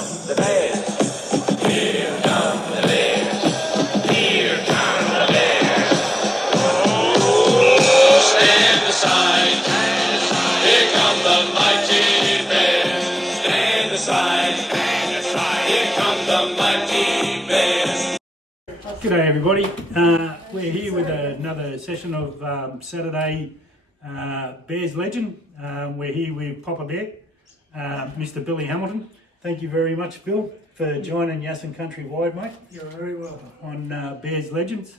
come the bears. Here come the bears. Here come the bears. Oh, stand aside. Here come the mighty bears. Stand aside. Here come the mighty bears. G'day everybody, we're here with another session of Saturday Bears Legend. We're here with Papa Bear, Mr. Billy Hamilton. Thank you very much, Bill, for joining Yasin Country Wide, mate. You're very welcome. On Bears Legends.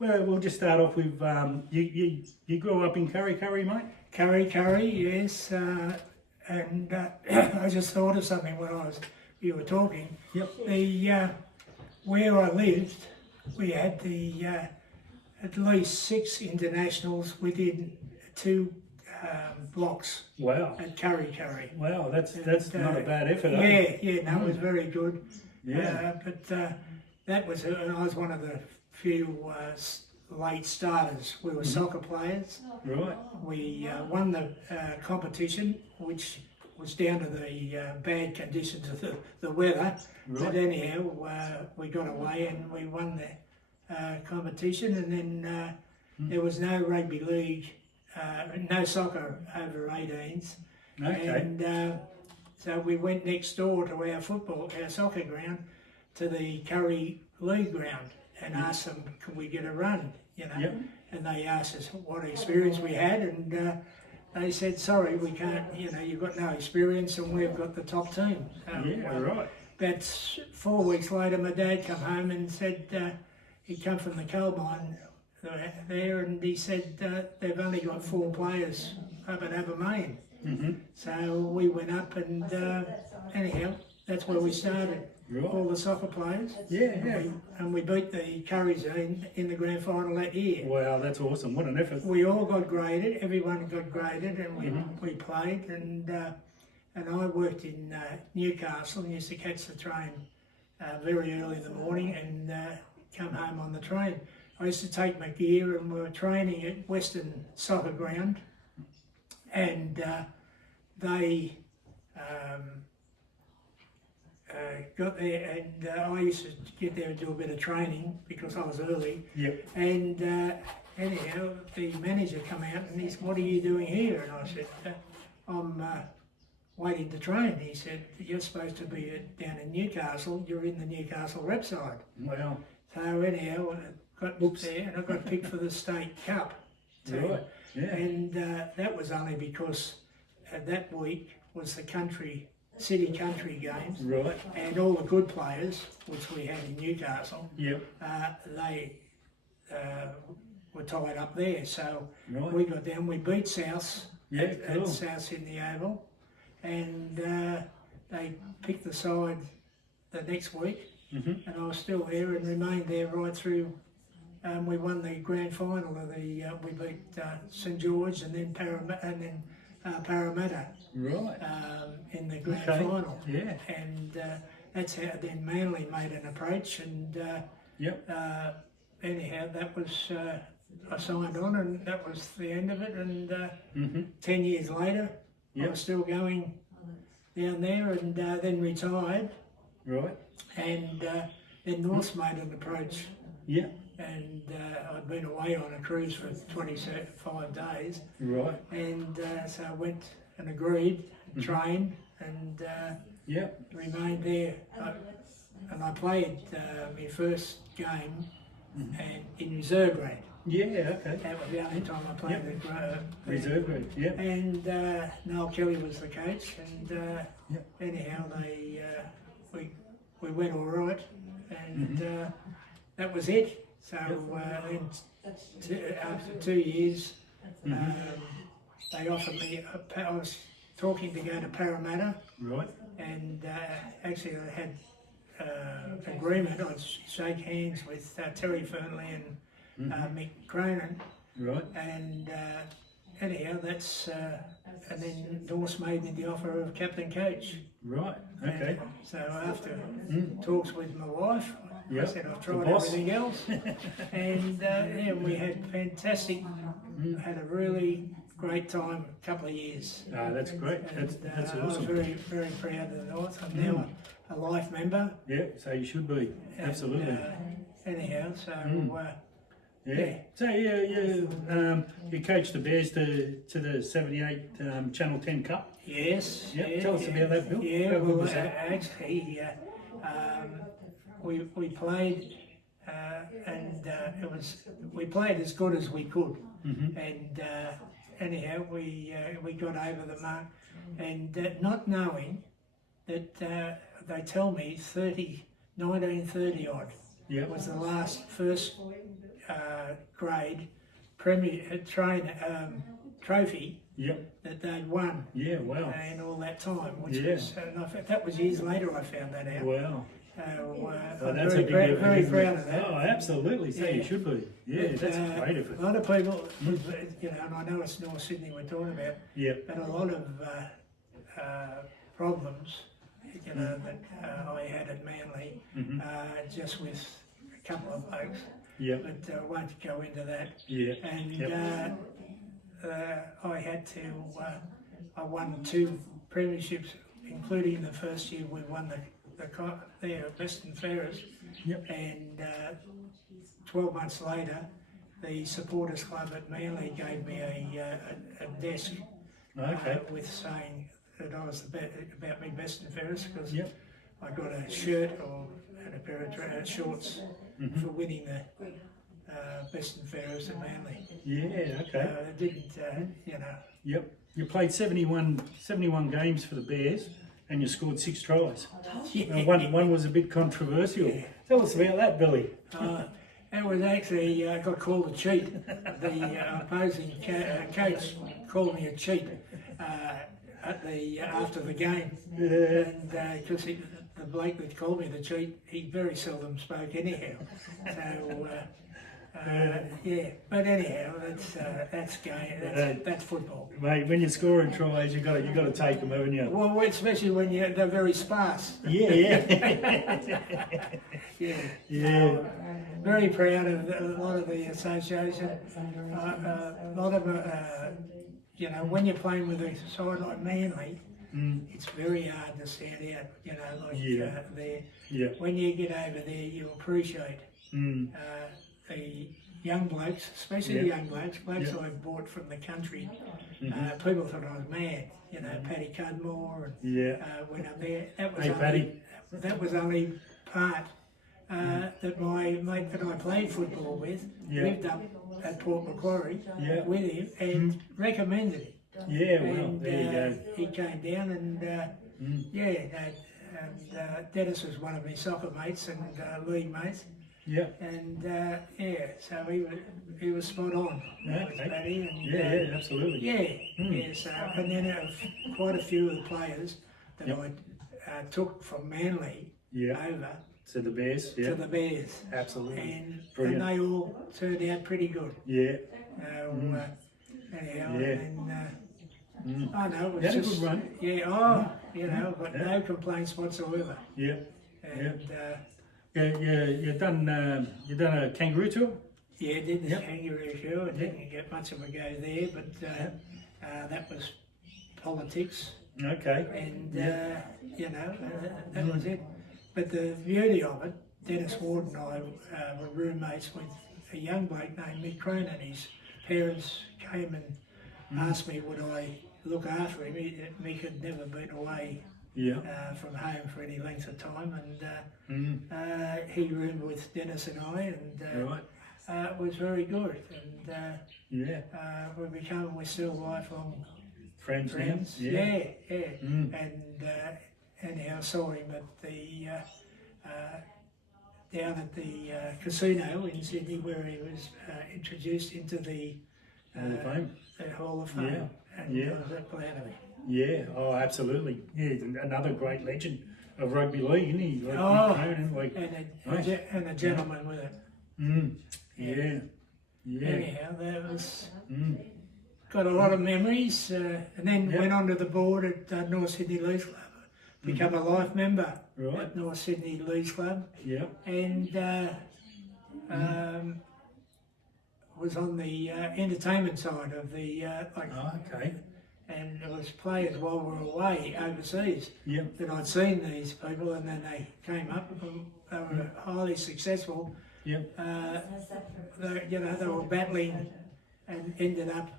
We'll just start off with, you grew up in Curry, mate? Curry, yes. And I just thought of something when you were talking. Yep. Where I lived, we had at least 6 internationals within 2 blocks. Wow. At Curry. Wow, that's not a bad effort, Yeah, eh? no, it was very good. Yeah. But that was, I was one of the few late starters. We were soccer players. Right. We won the competition, which was down to the bad conditions of the weather. Right. But anyhow, we got away and we won the competition, and then there was no rugby league, no soccer over 18s. Okay. And so we went next door to our soccer ground, to the Curry League ground, and asked them, could we get a run, you know? Yep. And they asked us what experience we had, and they said, sorry, we can't, you've got no experience and we've got the top team. Yeah, right. About 4 weeks later, my dad come home and said, he'd come from the coal mine there, and he said they've only got 4 players up at Abermain. Mm-hmm. So we went up, and anyhow, that's where we started. Right. All the soccer players. Yeah. And we beat the Currys in the grand final that year. Wow, that's awesome. What an effort. We all got graded, everyone got graded, and we played, and I worked in Newcastle and used to catch the train very early in the morning and come home on the train. I used to take my gear, and we were training at Western Soccer Ground, and they got there, and I used to get there and do a bit of training because I was early. Yep. And anyhow, the manager come out and he said, what are you doing here? And I said, I'm waiting to train. He said, you're supposed to be down in Newcastle, you're in the Newcastle rep side. Wow. So anyhow, I got there and I got picked for the state cup team. Right. Yeah. And that was only because that week was the city country games. Right. And all the good players, which we had in Newcastle, Yep. they were tied up there. So Right. we got down, we beat South Cool. at South Sydney Oval, and they picked the side the next week, Mm-hmm. and I was still there and remained there right through. We won the grand final of we beat St George and then Parramatta. Right. In the grand Okay. final. Yeah. And that's how then Manly made an approach, and Yep. anyhow, that was, I signed on, and that was the end of it, and Mm-hmm. 10 years later, I Yep. was still going down there, and then retired, Right. and then North's made an approach, Yeah. and I'd been away on a cruise for 25 days, Right. and so I went and agreed, trained, and Yep. remained there. And I played my first game and in reserve grade. Yeah. Okay. That was the only time I played the Reserve grade. Yep. And Noel Kelly was the coach, and Yep. anyhow, we went all right, and that was it. So then after 2 years, they offered me, I was talking to go to Parramatta, Right. and actually I had agreement. I'd shake hands with Terry Fernley and Mick Cronin, Right. and anyhow, that's and then Norse made me the offer of captain coach. Right. Okay. And so after talks with my wife, Yep. I said I've tried The boss. everything else, and yeah, we had fantastic, had a really great time, a couple of years. That's great. That's I was awesome. very, very proud of the North. I'm now a life member. Yeah, so you should be. Absolutely. And, anyhow, so Yeah. So you coached the Bears to the '78 Channel 10 Cup. yes. Yep. Yeah, Tell us about that, Bill. Yeah, How good well, was that? actually, we played, and we played as good as we could, and anyhow we got over the mark, and not knowing that they tell me 1930 odd Yep. was the first grade trophy Yep. that they'd won Yeah. Wow. in all that time, which Yeah. was, and that was years later I found that out. Wow. I'm That's very, a big very, effort, very isn't it? proud of that. Oh, absolutely. So you Yeah. should be. Yeah, But, that's a great effort. A lot of people, you know, and I know it's North Sydney we're talking about, Yep. but a lot of problems, you know, that I had at Manly, just with a couple of blokes, Yep. but I won't go into that. Yeah. And Yep. I had to, I won 2 premierships, including the first year we won the best and fairest. Yep. And 12 months later, the supporters club at Manly gave me a desk Okay. with saying that I was about me best and fairest, because Yep. I got a shirt and a pair of shorts for winning the best and fairest at Manly. Yeah. Okay. I didn't, you know. Yep. You played 71 games for the Bears, and you scored 6 tries. One was a bit controversial. Tell us about that, Billy. It was actually, I got called a cheat. The opposing coach called me a cheat after the game. Yeah. And because the bloke that called me the cheat, he very seldom spoke anyhow. So, yeah. But anyhow, that's game. That's football. Mate, when you're scoring tries, you got to take them, haven't you? Well, especially when they're very sparse. Yeah. Yeah. Yeah. Yeah. Very proud of a lot of the association. A lot of, you know, when you're playing with a side like Manly, it's very hard to stand out, you know, like there. Yeah. When you get over there, you appreciate the young blokes, especially the young blokes I've bought from the country. People thought I was mad, you know, Paddy Cudmore and went up there. That was only part that my mate that I played football with lived up at Port Macquarie with him and recommended him. Yeah, well, And there you go. he came down and Dennis was one of my soccer mates and league mates. Yeah. And so he was spot on. Okay. Paddy, and, Yeah, absolutely. yeah. So and then quite a few of the players that I took from Manly over To the Bears. Yeah. to the Bears, Absolutely. and Brilliant. they all turned out pretty good. Yeah. Anyhow, Yeah. and I know it was You had a just good run. yeah. You know, but no complaints whatsoever. Yeah. And You've done a kangaroo tour. yeah, did the Yep. kangaroo show. I didn't get much of a go there, but that was politics, Okay. and you know that was it. But the beauty of it, Dennis Ward and I were roommates with a young bloke named Mick Cronin. His parents came and asked me would I look after him. Mick had never been away from home for any length of time, and he roomed with Dennis and I, and Right. it was very good. And Yeah. we're still lifelong Friends. friends. Now. Yeah. And anyhow, I saw him at the down at the casino in Sydney, where he was introduced into the Hall of Fame. Hall of Fame, Yeah. and Yeah. I was that proud of him. Yeah. Oh, absolutely. Yeah. He's another great legend of rugby league, isn't he? Like, Oh, Cronin, like. Nice. And a gentleman with it. Yeah. Yeah. Anyhow, that was Mm. got a lot of memories, and then went on to the board at North Sydney Leagues Club, become a life member Right. at North Sydney Leagues Club, Yeah. and was on the entertainment side of the Oh, okay. and there was players while we were away overseas Yep. that I'd seen these people, and then they came up and they were highly successful. Yep. They were battling and ended up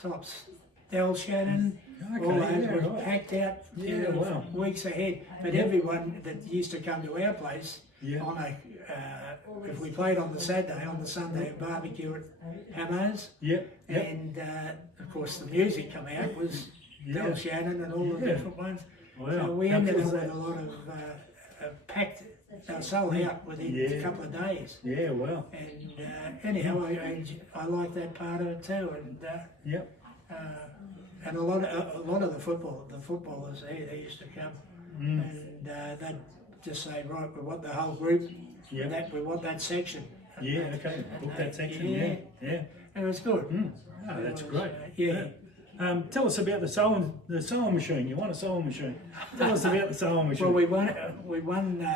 tops. Del Shannon, Okay, all those yeah, were right. packed out Yeah, wow. weeks ahead. But Yeah. everyone that used to come to our place Yeah. on if we played on the Saturday, on the Sunday, a barbecue at Hammers, Yep. Yep. and of course the music come out was Yeah. Del Shannon and all the Yeah. different ones. Wow. So we How ended cool up is with that? a lot of packed. They were sold out within Yeah. a couple of days. Yeah, wow. And anyhow, I like that part of it too, Yep. and a lot of the footballers there, they used to come, and they'd just say, right, we want the whole group, Yep. we want that section. And Yeah, okay. Book that section, yeah. Yeah. And it was good. Oh, that's It was, great. yeah. Tell us about the sewing machine. You want a sewing machine? Tell us about the sewing machine. Well, we won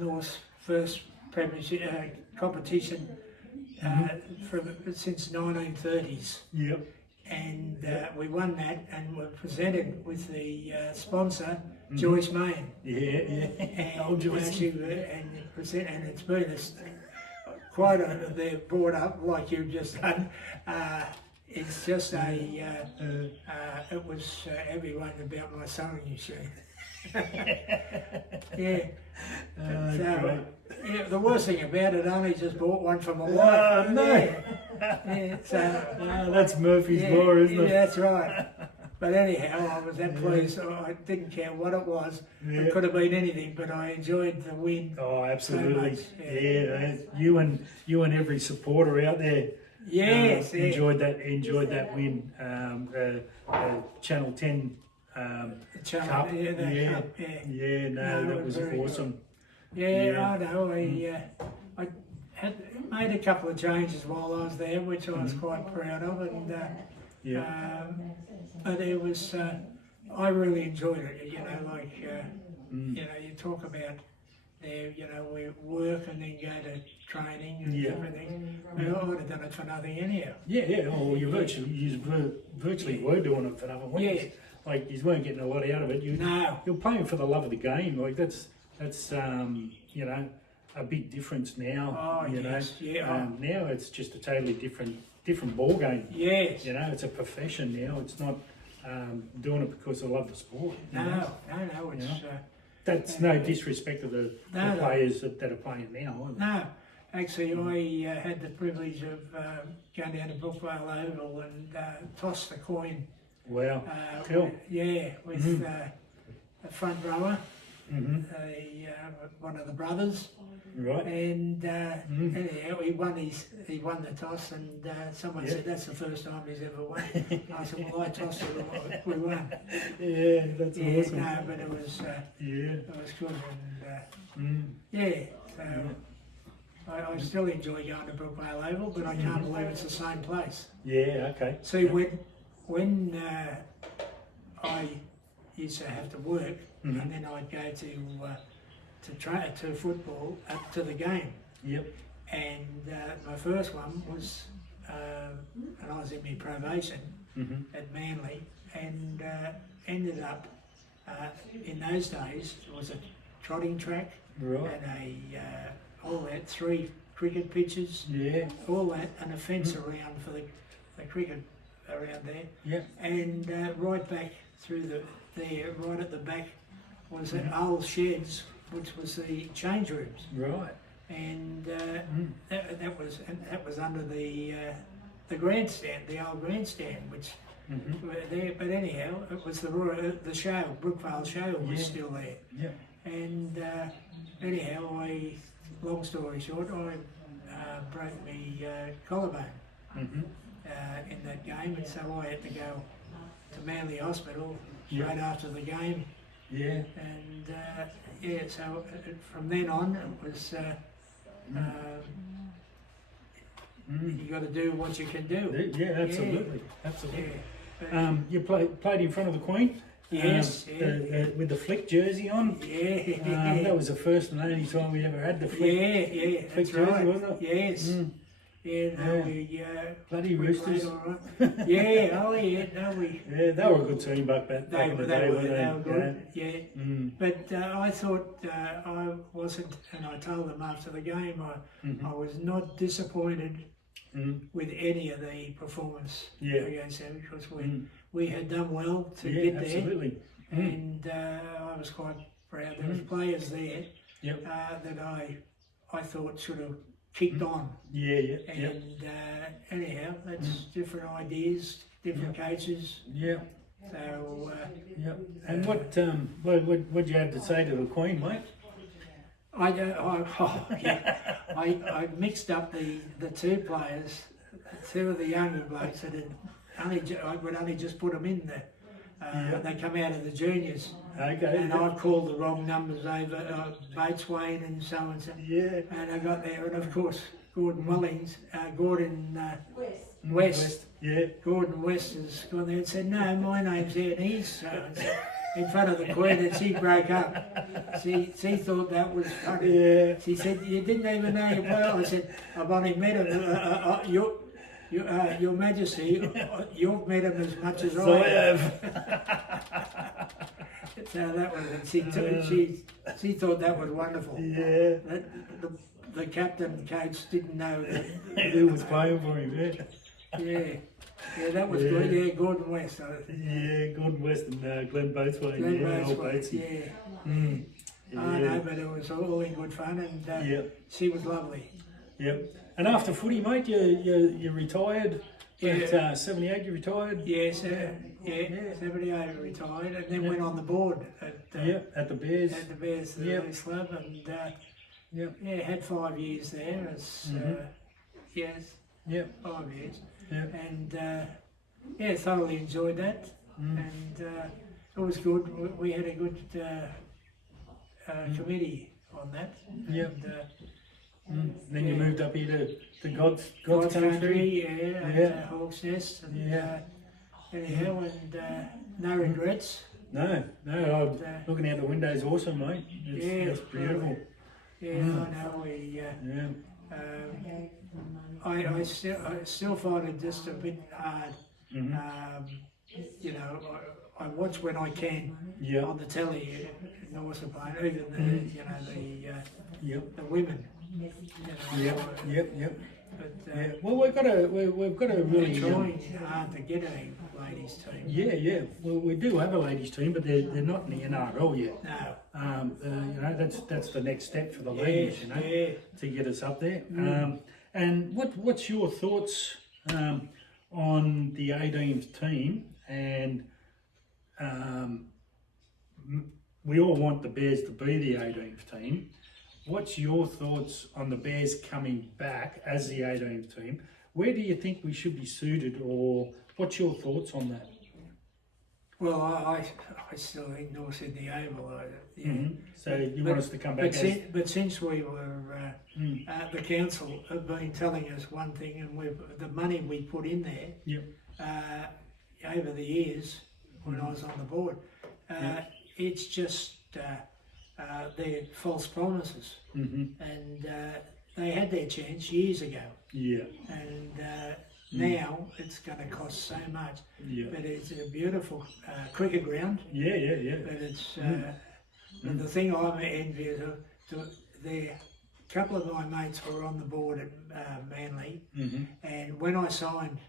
North's first premiership competition since 1930s. Yep. And we won that, and were presented with the sponsor, Joyce Main. Yeah, yeah. And, Old Joyce. and it's been quite they're brought up like you've just done. It's just it was everyone about my sewing machine. Yeah. So, yeah, the worst thing about it, I only just bought one for my wife. no. Yeah, so, That's Murphy's Law, isn't yeah, it? that's right. But anyhow, I was that pleased. I didn't care what it was. Yeah. It could have been anything, but I enjoyed the win. Oh, absolutely. So much, yeah. You and every supporter out there. Yes, yeah. Enjoyed that win. Channel 10 The challenge, Cup. yeah, that Yeah. cup, yeah. Yeah, no, No, that it was was very awesome. Yeah, Yeah. I know. I had made a couple of changes while I was there, which I was quite proud of, and Yeah. but it was. I really enjoyed it. You know, like you know, you talk about there. You know, we work and then go to training and Yeah. everything. Well, I would have done it for nothing anyhow. Yeah. Oh, you virtually were doing it for nothing. weren't you? Yeah. Like you weren't getting a lot out of it. No. You're playing for the love of the game. Like that's you know, a big difference now. Oh, you yes, know, yeah. now it's just a totally different ball game. Yes. You know, it's a profession now. It's not doing it because I love the sport. you No, know. no, it's That's no disrespect to the No, no. players that are playing now. Either. no. Actually, I had the privilege of going down to Brookvale Oval and toss the coin. Wow. Uh, Cool. with a front rower, Mm-hmm. one of the brothers, Right. and anyhow he won the toss, and someone said that's the first time he's ever won. I said, well, I tossed it, we won. Yeah, that's Yeah, awesome. no, but it was good, and yeah, so I still enjoy going to Brookvale Oval, but I can't believe it's the same place. Yeah. Okay. See, when I used to have to work, and then I'd go to football up to the game, Yep. and my first one was, and I was in my probation at Manly, and ended up in those days it was a trotting track Right. and all that, 3 cricket pitches, Yeah. all that, and a fence around for the cricket around there. Yep. And right back through right at the back was the old sheds, which was the change rooms, Right. and that was under the grandstand, the old grandstand, which were there. But anyhow, it was the show, Brookvale show was Yeah. still there. Yeah. And anyhow, long story short, I broke my collarbone in that game, and so I had to go to Manly Hospital straight after the game. Yeah. And so from then on, it was you got to do what you can do. Yeah. Absolutely. Absolutely. Yeah. You played in front of the Queen. Yes. With the flick jersey on. Yeah. That was the first and only time we ever had the flick. Yeah. Flick That's jersey, right. wasn't it? Yes. Bloody we Roosters. played all right. Yeah, oh yeah, no, Yeah, they were a good team back in the day, weren't they were good, Yeah. yeah. Mm. But I thought I wasn't, and I told them after the game, I was not disappointed with any of the performance against them because we had done well to get there. Absolutely. And I was quite proud. There was players there that I thought should have kicked on. And anyhow, that's different ideas, different cases. So And what you have to say to the Queen, mate? I mixed up the two players, two of the younger blokes that I would only just put them in there. They come out of the juniors. Okay. And I called the wrong numbers over, Bateswain and so and so. Yeah. And I got there, and of course, Gordon West. Yeah. Gordon West has gone there and said, no, my name's there, and he's so and so. In front of the Queen, and she broke up. She thought that was funny. Yeah. She said, you didn't even know your player. I said, I've only met him. Your Majesty, you've met him as much as I have. So that was it. She thought that was wonderful. Yeah. The captain coach didn't know that. Who was playing for him? Yeah, that was good. Yeah, Gordon West. Yeah, Gordon West and Glenn Bateswain. Glenn Old Bateswain, Batesy. I know, but it was all in good fun, and she was lovely. Yep. And after footy, mate, you retired. At 78, you retired. Yes, 78 retired, and then went on the board at the Bears. At the Bears, the Police Club, and had 5 years there as 5 years. And thoroughly enjoyed that, and it was good. We had a good committee on that. Then you moved up here to God's country, at Hawk's Nest, and anyhow, and no regrets. No, looking out the window is awesome, mate. It's beautiful. I know. I still find it just a bit hard. I watch when I can on the telly in North even the women. But, Well, we've got a really trying hard to get a ladies team. Well, we do have a ladies team, but they're not in the NRL yet. No. That's the next step for the ladies, to get us up there. And what's your thoughts on the 18th team? And we all want the Bears to be the 18th team. What's your thoughts on the Bears coming back as the 18th team? Where do you think we should be suited, or what's your thoughts on that? Well, I still think North Sydney Oval. So you want us to come back? But since we were, the council have been telling us one thing, and the money we put in there over the years when I was on the board, it's just they're false promises, and they had their chance years ago. And now it's going to cost so much. But it's a beautiful cricket ground. But it's but the thing I'm envious of, a couple of my mates were on the board at Manly, and when I signed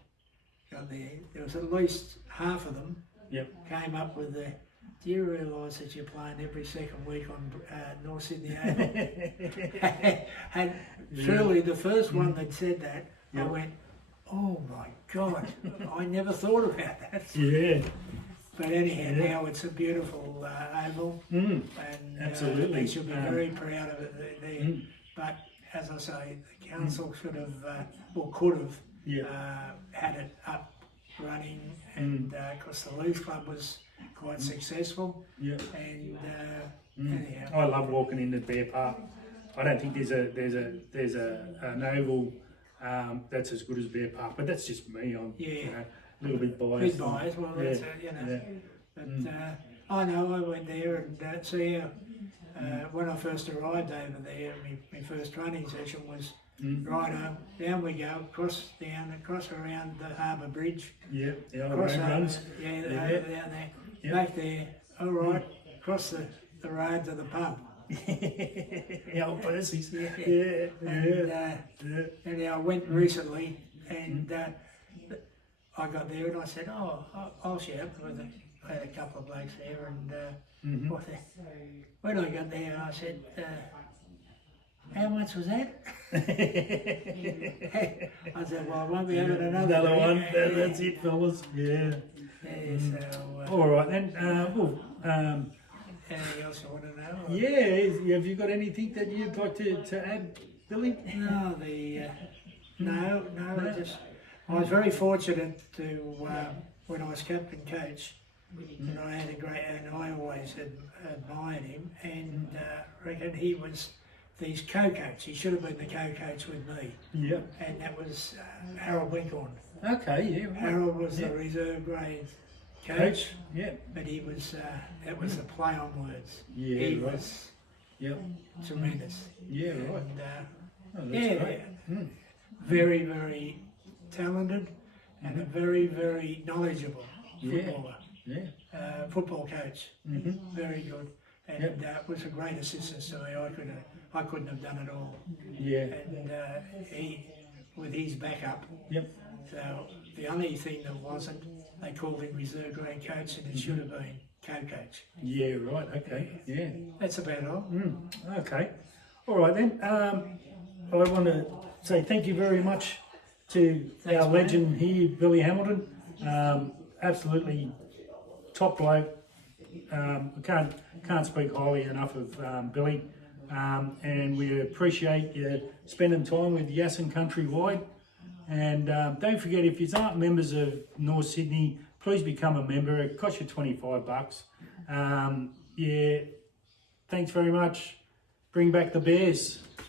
there was at least half of them came up with the, do you realise that you're playing every second week on North Sydney Oval? And truly, the first one that said that, I went, oh my God, I never thought about that. But anyhow, now it's a beautiful oval, and absolutely, they should be very proud of it there. But as I say, the council should have, or could have, had it up running, and because the Leaf Club was quite successful. And anyhow, I love walking into Bear Park. I don't think there's an oval that's as good as Bear Park, but that's just me. I'm a little bit biased. Well, that's But I know I went there and see when I first arrived over there. My first training session was Righto, down we go, across around the Harbour Bridge. Yeah, the old Across road over, runs. over Yeah. down there, Yep. back there, all right, across the road to the pub. The old Percy's. Yeah. Yeah, And, yeah. and I went recently, and I got there and I said, I'll shout. I had a couple of blokes there, and when I got there, I said, how much was that? I said, well, I won't be having another one. drink. That's it, fellas. Yeah. Yeah, so, All right then. anything else you want to know? Or- Yeah. Have you got anything that you'd like to add, Billy? No, no. I was very fortunate to when I was captain coach, and I had and I always admired him, and reckon he was the co-coach. He should have been the co-coach with me, Yeah. and that was Harold Winkhorn. Okay. Yeah. Right. Harold was Yeah. the reserve grade coach, Coach. Yeah. but he was that was the play on words. Yeah. He Right. was Yep. tremendous. Yeah. Right. And, Oh, that's yeah, great. Mm. very, very talented and a very, very knowledgeable Yeah. footballer, Yeah. football coach. Mhm. Very good, and was a great assistance to me. I couldn't have done it all, Yeah. and he, with his backup. Yep. So the only thing that wasn't, they called him reserve grade coach, and it should have been co-coach. Yeah. Right. Okay. Yeah. That's about all. Okay. All right then. I want to say thank you very much to Thanks, our mate. legend here, Billy Hamilton. Absolutely top bloke. I can't speak highly enough of Billy. And we appreciate you spending time with Yasin Countrywide. And don't forget, if you aren't members of North Sydney, please become a member. It costs you $25. Yeah. Thanks very much. Bring back the Bears.